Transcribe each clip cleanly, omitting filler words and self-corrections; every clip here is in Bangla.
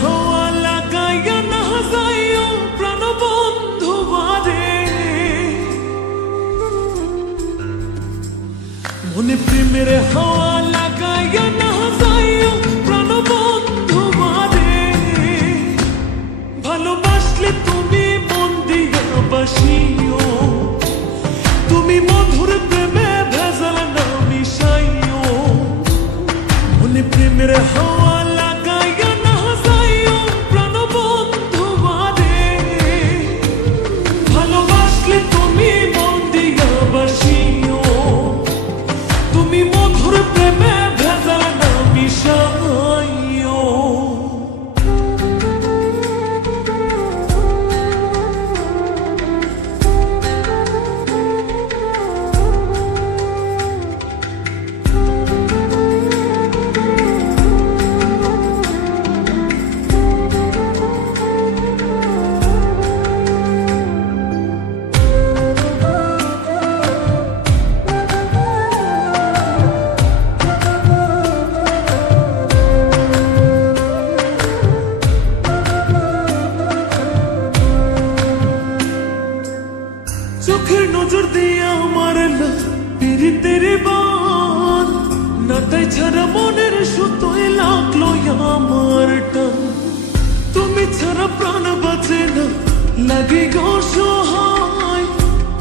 হাওয়া লাগাইয়া না যাইও প্রাণবন্ধু বারে, মনে প্রেমের হাওয়া লাগাইয়া না যাইও প্রাণবন্ধু বারে। ভালোবাসলে তুমি মন দিয়া বাসিও, তুমি মধুর প্রেমে ভেজাল না মিশাইও। মনে প্রেমের হাওয়া লাগাইয়া না যাইও প্রাণবন্ধু বারে, ভালোবাসলে তুমি মন দিয়া বাসিও, তুমি মধুর প্রেমে ভেজাল না মিশাইও। চোখের নজর দিয়া মারলা পীড়িতের বান, নাটাই ছাড়া মনের সুতোয় লাগলো আমার টান। তুমি ছাড়া প্রাণ বাঁচে না, লাগে গো সহায়,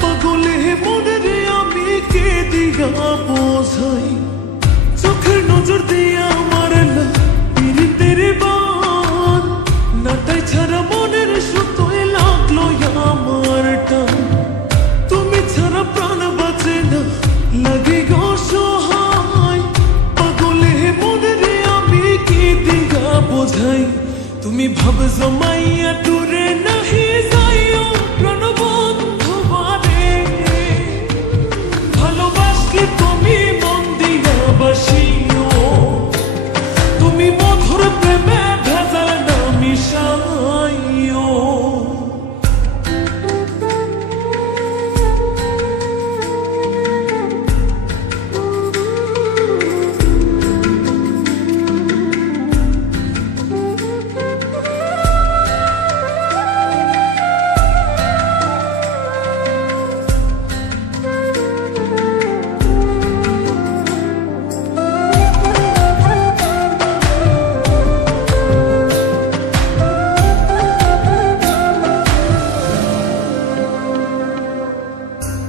পাগলে মনের আমি কে দিয়া বোঝাই। চোখের নজর দিয়া মারলা পীড়িতের বান, নাটাই ছাড়া মনের সুতোয় লাগলো আমার টান। তুমি ছাড়া প্রাণ বাঁচে না, লাগে গো সহায়, পাগলে মনের আমি কি দিগা বোঝাই। তুমি ভাব জমাইয়া দূরে নাহি যাইও প্রাণবন্ধু বারে, ভালোবাসলে তুমি মন দিয়া বাসিও, তুমি মধুর প্রেমে ভেজাল না মিশাইও।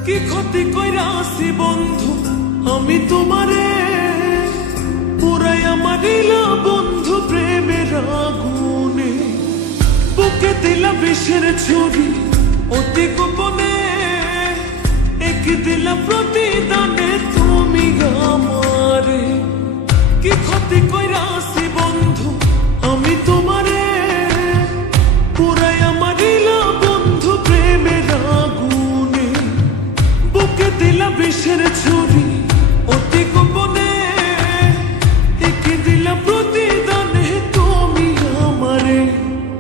কি ক্ষতি কইরাছি বন্ধু আমি তোমারে, পুরাইয়া মারিলা বন্ধু প্রেমের আগুনে। বুকে দিলা বিষের ছুরি অতি গোপনে, এক দিলা প্রতিদানে তুমি আমারে। কি ক্ষতি কইরাছি বন্ধু আমি তোমারে, পুরাইয়া মারিলা বন্ধু প্রেমের আগুনে। বুকে দিলা বিষের ছুরি অতি গোপনে, একে দিলা প্রতিদানে তুমি আমারে।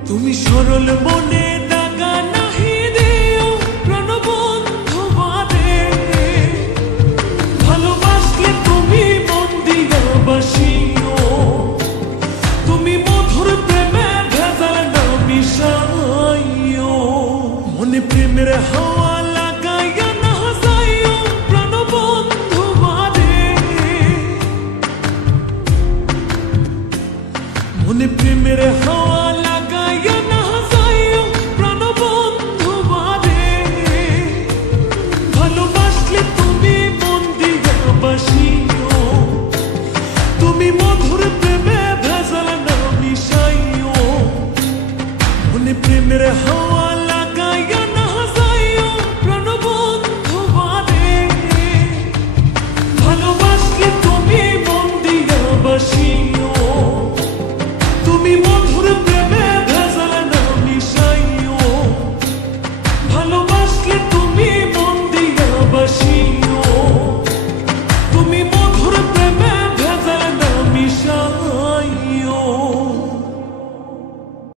তুমি সরল মনে দাগা নাহি দিও প্রাণবন্ধু বারে, ভালোবাসলে তুমি মন দিয়া বাসিও, তুমি মধুর প্রেমে ভেজাল না মিশাইও। মনে প্রেমের হাওয়া লাগাইয়া না যাইও প্রাণবন্ধু বারে, মনে প্রেমের হাওয়া লাগাইয়া না যাইও প্রাণবন্ধু বারে, ভালোবাসলে তুমি মন দিয়া বাসিও, তুমি মধুর প্রেমে ভেজাল না মিশাইও। মনে প্রেমের হাওয়া